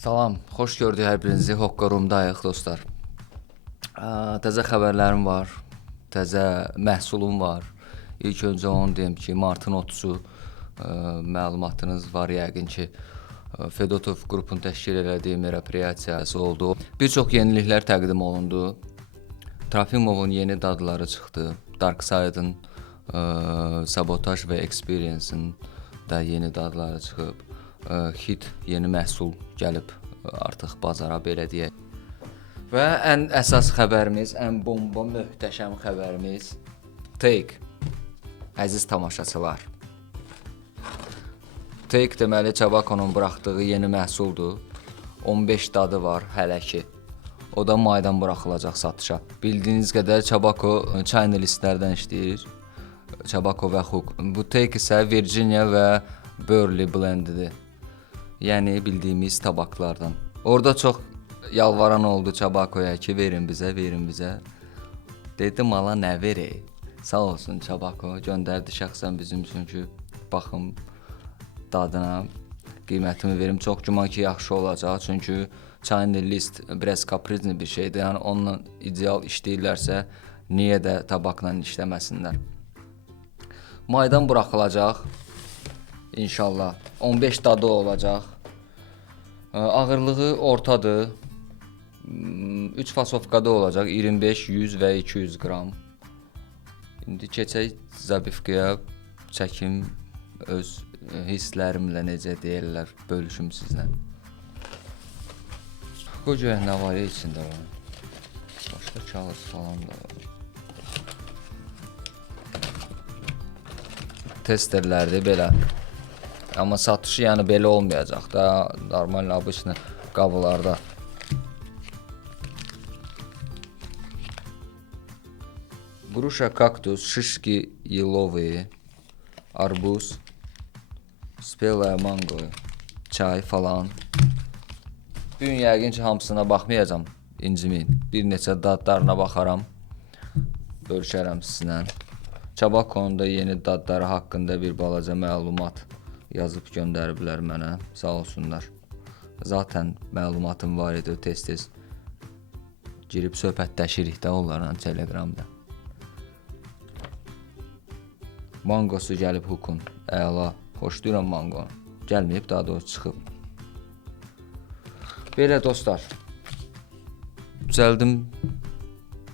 Salam, xoş gördük hər birinizi. Hoqqa-Rumdayıq dostlar. Təzə xəbərlərim var, təzə məhsulum var. İlk öncə onu deyim ki, martın 30-u məlumatınız var yəqin ki, Fedotov qrupun təşkil elədiyi merapryasiyası oldu. Bir çox yeniliklər təqdim olundu. Trofimovun yeni dadları çıxdı. Darkside'ın Sabotaj və Experience-in da yeni dadları çıxıb. Hit yeni məhsul gəlib artıq bazara, belə deyək. Və ən əsas xəbərimiz, ən bomba möhtəşəm xəbərimiz Take. Əziz tamaşaçılar. Take deməli Çabakonun buraxdığı yeni məhsuldur. 15 dadı var hələ ki. O da maydan buraxılacaq satışa. Bildiyiniz qədər Çabako China listlərdən işləyir. Çabako və Hook. Bu Take isə Virginia və Burley blendidir. Yəni bildiyimiz tabaklardan. Orada çox yalvaran oldu Çabakoya ki, verin bizə. Dedim ala nə verək? Sağ olsun Çabako göndərdi şəxsən bizim üçün ki, baxım dadına, qiymətimi verim. Çox güman ki, yaxşı olacaq. Çünki China list biraz kaprizni bir şeydir. Yəni onunla ideal işləyirlərsə, niyə də tabakla işləməsinlər? Maydan buraxılacaq. İnşallah 15 dadı olacaq. Ağırlığı ortadır. 3 fasovkada olacaq. 25, 100 və 200 qram. İndi keçək zabifkaya, çəkim öz hisslərimlə necə deyirlər, bölüşüm sizlə. Qoca nə var içində var? Başqa kağız falan da var. Testerlərdir belə. Amma satışı yəni belə olmayacaq da, normal обычно qablarda. Груша, кактус, шишки еловые, арбуз, spelaya mango, çay falan. Bugün yəqin ki, hamısına baxmayacağam, incimin. Bir neçə dadlarına baxaram, bölüşərəm sizinlə. Çabakonun da yeni dadları haqqında bir balaca məlumat yazıb göndəriblər mənə, sağ olsunlar. Zaten məlumatım var idi, tez-tez girib söhbətləşirik də onlarla Telegramda. Mangosu gəlib Hook'un, əla, xoşlayıram mango. Gəlməyib, daha doğrusu çıxıb. Belə dostlar, düzəldim,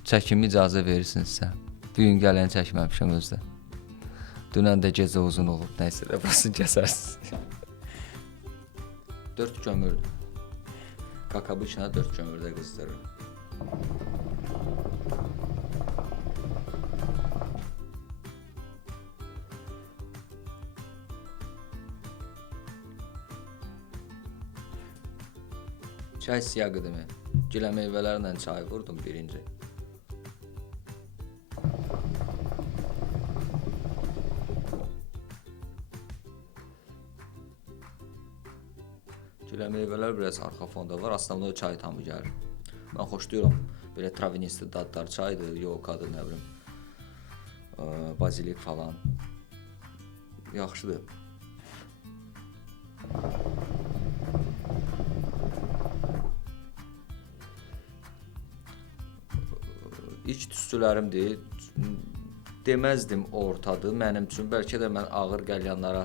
çəkimi icazə verirsinizsə. Bugün gələn çəkməmişəm özdə. Dünən də gecə uzun olub, nəysə də burasını kəsərsiniz. 4 kömürdür. Kakabıçına 4 kömürdə qızdırır. Çay siyaqıdır mı? Gilə meyvələrlə çay vurdum birinci. Gilə meyvələr biraz arxa fonda var, aslında çay tamı gəlir. Mən xoşlayıram, belə travinisti dadlar, çaydır, yokadır, nə bilim, bazilik falan. Yaxşıdır. İlk tüstülərimdir, deməzdim ortadır mənim üçün, bəlkə də mən ağır qəlyanlara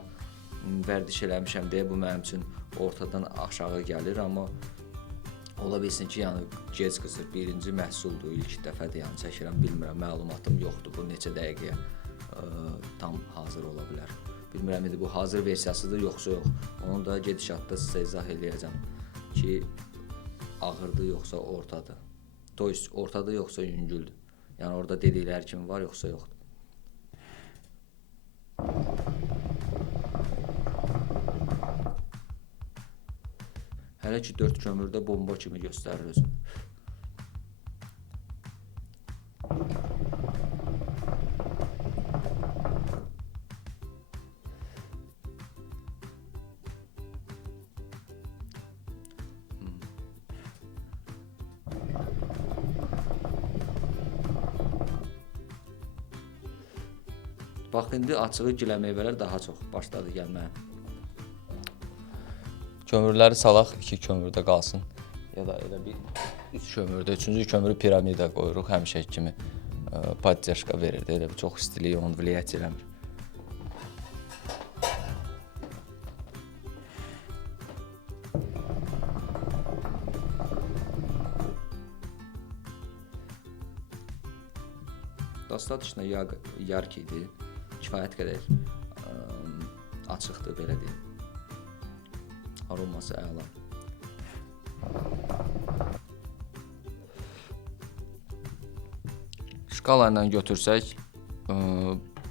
vərdiş eləmişəm deyə bu mənim üçün ortadan aşağı gəlir, amma ola bilsin ki, yəni gec qızır, birinci məhsuldur, ilk dəfədir, yəni çəkirəm, bilmirəm, məlumatım yoxdur, bu neçə dəqiqəyə tam hazır ola bilər. Bilmirəm, indi bu hazır versiyasıdır, yoxsa yox, onu da gedişatda sizə izah eləyəcəm ki, ağırdır, yoxsa ortadır. Ortadır, yoxsa yüngüldür. Yəni orada dedikləri kimi var, yoxsa yoxdur. Hələ ki 4 kömürdə bomba kimi göstərir özünü. Bax, indi açığı gilə meyvələr daha çox başladı gəlməyə. Kömürləri salaq 2 kömürdə qalsın. Ya da elə bir 3 kömürdə, 3-cü kömürü piramida qoyuruq həmişəki kimi. Podдержка verir də, elə bir çox istilik onu влиять eləmir. Достаточно ярkı idi. Kifayət qədər açıqdır belə deyim. Aroması əla. Şkala ilə götürsək,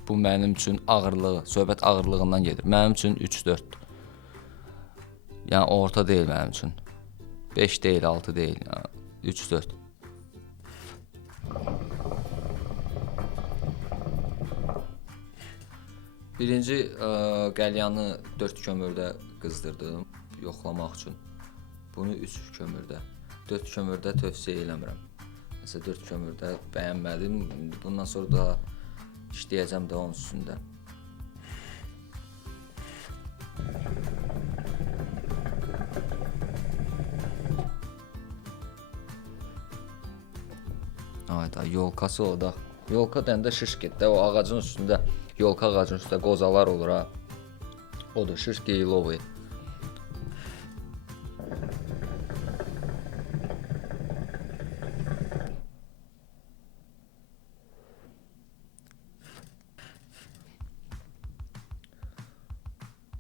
bu mənim üçün ağırlığı, söhbət ağırlığından gedir. Mənim üçün 3-4. Yəni orta deyil mənim üçün. 5 deyil, 6 deyil, 3-4. Birinci qəlyanı 4 kömürdə qızdırdım yoxlamaq üçün. Bunu 3 kömürdə, 4 kömürdə tövsiyə eləmirəm. Mesela 4 kömürdə bəyənmədim. Bundan sonra da işləyəcəm də onun üstündə. Ayda yolkası o da. Yolka deyəndə şişkit də o ağacın üstündə, yolka ağacın üstündə qozalar olur ha. Odur şişki ilovi.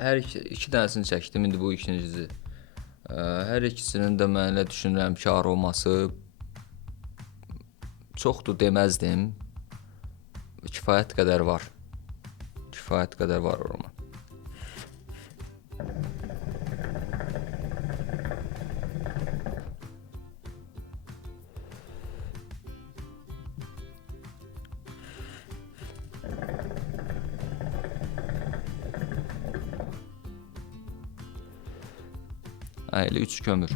Hər iki dənəsini çəkdim, indi bu ikincisi. Hər ikisinin də mən elə düşünürəm ki, aroması çoxdur deməzdim. Kifayət qədər var. Kifayət qədər var aroma. Elə 3 kömür.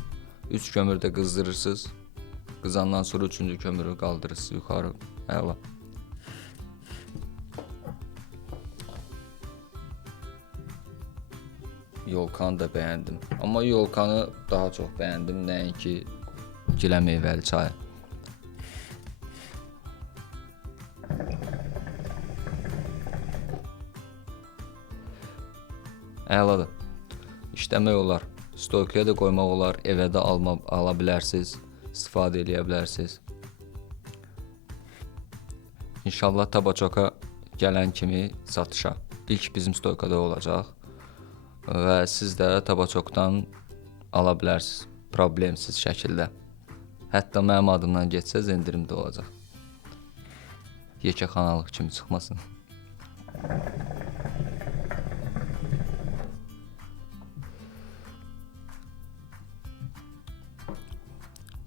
3 kömürdə qızdırırsınız. Qızandan sonra 3-cü kömürü qaldırırsınız yuxarı. Əla. Yolkanı da bəyəndim. Amma yolkanı daha çox bəyəndim, nəinki gilə meyvəli çayı. Əladır. İşləmək olar. Stoykaya da qoymaq olar, evə də ala bilərsiniz, istifadə edə bilərsiniz. İnşallah Tabaçoka gələn kimi satışa. İlk bizim stoykada olacaq və siz də Tabaçokdan ala bilərsiniz, problemsiz şəkildə. Hətta mənim adımdan getsəz endirim də olacaq. Yekəxanalıq kimi çıxmasın.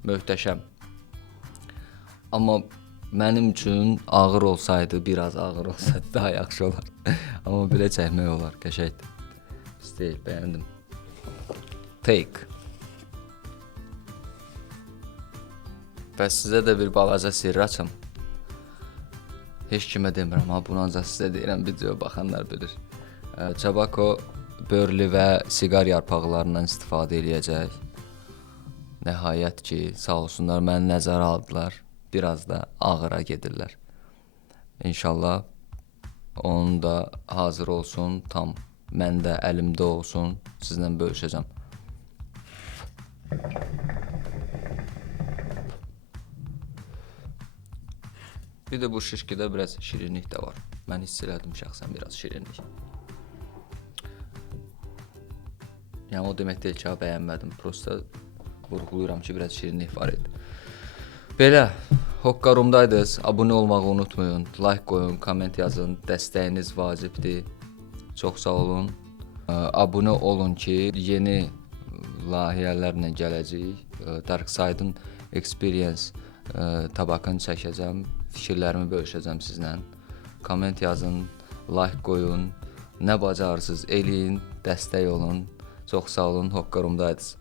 Möhtəşəm. Amma mənim üçün ağır olsaydı, biraz ağır olsaydı daha yaxşı olar. Amma belə çəkmək olar, qəşəngdir. Pis deyil, bəyəndim. Take. Və sizə də bir balaca sirr açım. Heç kimə demirəm, bunu ancaq sizə deyirəm, videoya baxanlar bilir. Çabako börlü və siqar yarpaqlarından istifadə eləyəcək. Nəhayət ki, sağ olsunlar məni nəzərə aldılar. Biraz da ağıra gedirlər. İnşallah onun da hazır olsun, tam məndə əlimdə olsun, sizlə bölüşəcəm. Bir də bu şişkidə biraz şirinlik də var. Mən hiss elədim şəxsən biraz şirinlik. Yəni o demək deyil ki, bəyənmədim. Prosta vurğulayıram ki, biraz şirinlik var idi. Belə, Hokkarumdaydınız. Abunə olmağı unutmayın. Like qoyun, komment yazın. Dəstəyiniz vacibdir. Çox sağ olun. Abunə olun ki, yeni layihələrlə gələcəyik. Darkside'ın Experience tabakını çəkəcəm. Fikirlərimi bölüşəcəm sizlə. Komment yazın, like qoyun. Nə bacarırsınız, eləyin, dəstək olun. Çox sağ olun, Hokkarumdaydınız.